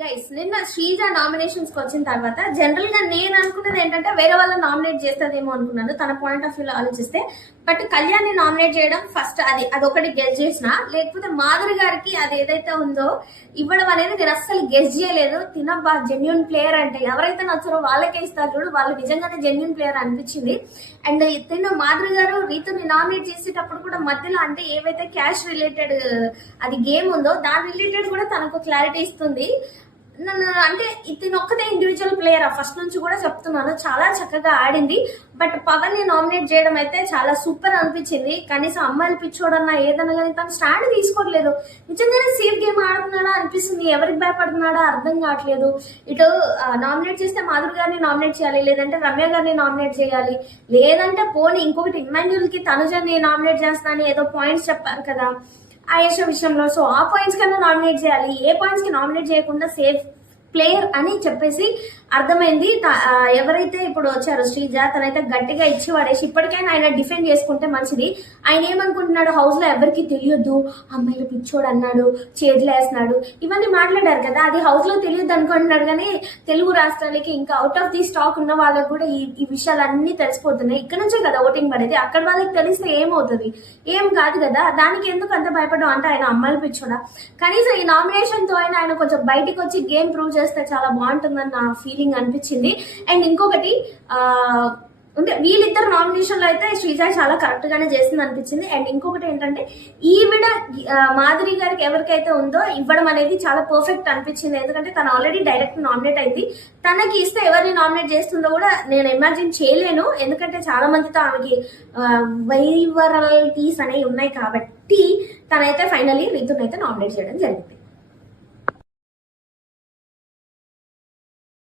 Guys నిన్న శ్రీజ నామినేషన్స్కి వచ్చిన తర్వాత జనరల్గా నేను అనుకున్నది ఏంటంటే వేరే వాళ్ళని నామినేట్ చేస్తుందేమో అనుకున్నాను. తన పాయింట్ ఆఫ్ వ్యూలో ఆలోచిస్తే బట్ కళ్యాణ్ని నామినేట్ చేయడం ఫస్ట్ అది అదొకటి గెస్ చేసిన లేకపోతే మాధురి గారికి అది ఏదైతే ఉందో ఇవ్వడం అనేది నేను అస్సలు గెస్ చేయలేదు. తినబ్బా జెన్యున్ ప్లేయర్ అంటే ఎవరైతే నచ్చారో వాళ్ళకే ఇస్తారు చూడు వాళ్ళు నిజంగానే జెన్యున్ ప్లేయర్ అనిపించింది. అండ్ తిన్న మాధురి గారు రీతుని నామినేట్ చేసేటప్పుడు కూడా మధ్యలో అంటే ఏవైతే క్యాష్ రిలేటెడ్ అది గేమ్ ఉందో దాని రిలేటెడ్ కూడా తనకు క్లారిటీ ఇస్తుంది. నన్ను అంటే ఇతను ఒక్కతే ఇండివిజువల్ ప్లేయర్ ఫస్ట్ నుంచి కూడా చెప్తున్నాను. చాలా చక్కగా ఆడింది. బట్ పవన్ని నామినేట్ చేయడం అయితే చాలా సూపర్ అనిపించింది. కనీసం అమ్మాయిలు పిచ్చోడన్నా ఏదన్నా కానీ తను స్టాండ్ తీసుకోవట్లేదు నిజంగానే సేఫ్ గేమ్ ఆడుతున్నాడా అనిపిస్తుంది. ఎవరికి భయపడుతున్నాడా అర్థం కావట్లేదు. ఇటు నామినేట్ చేస్తే మాధురి గారిని నామినేట్ చేయాలి లేదంటే రమ్య గారిని నామినేట్ చేయాలి. లేదంటే పోనీ ఇంకొకటి ఇమాన్యుల్కి తనుజని నామినేట్ చేస్తానని ఏదో పాయింట్స్ చెప్పారు కదా. ఆయేష విషయంలో. సో ఆ పాయింట్స్ కన్నా నామినేట్ చేయాలి. ఏ పాయింట్స్కి నామినేట్ చేయకుండా సేఫ్ ప్లేయర్ అని చెప్పేసి అర్థమైంది. ఎవరైతే ఇప్పుడు వచ్చారు శ్రీజ తనైతే గట్టిగా ఇచ్చి పడేసి ఇప్పటికైనా ఆయన డిఫెండ్ చేసుకుంటే మంచిది. ఆయన ఏమనుకుంటున్నాడు హౌస్లో ఎవరికి తెలియదు అమ్మాయిలు పిచ్చోడు అన్నాడు చేతులు వేస్తున్నాడు ఇవన్నీ మాట్లాడారు కదా అది హౌస్లో తెలియదు అనుకుంటున్నాడు కానీ తెలుగు రాష్ట్రాలకి ఇంకా అవుట్ ఆఫ్ ది స్టాక్ ఉన్న వాళ్ళకి కూడా ఈ ఈ విషయాలన్నీ తెలిసిపోతున్నాయి. ఇక్కడ నుంచే కదా ఓటింగ్ పడేది. అక్కడ వాళ్ళకి తెలిస్తే ఏమవుతుంది? ఏం కాదు కదా. దానికి ఎందుకు అంత భయపడడం అంటే ఆయన అమ్మాయిలు పిచ్చోడా? కనీసం ఈ నామినేషన్తో అయినా ఆయన కొంచెం బయటికి వచ్చి గేమ్ ప్రూవ్ చేస్తే చాలా బాగుంటుందని నా ఫీలింగ్ అనిపించింది. అండ్ ఇంకొకటి అంటే వీళ్ళిద్దరు నామినేషన్లో అయితే శ్రీజ చాలా కరెక్ట్ గానే చేసింది అనిపించింది. అండ్ ఇంకొకటి ఏంటంటే ఈవిడ మాధురి గారికి ఎవరికైతే ఉందో ఇవ్వడం అనేది చాలా పర్ఫెక్ట్ అనిపించింది. ఎందుకంటే తను ఆల్రెడీ డైరెక్ట్ నామినేట్ అయింది. తనకి ఇస్తే ఎవరిని నామినేట్ చేస్తుందో కూడా నేను ఇమాజిన్ చేయలేను. ఎందుకంటే చాలా మందితో ఆమెకి వైవరల్టీస్ అనేవి ఉన్నాయి కాబట్టి తనైతే ఫైనలీ రితునైతే నామినేట్ చేయడం జరిగింది.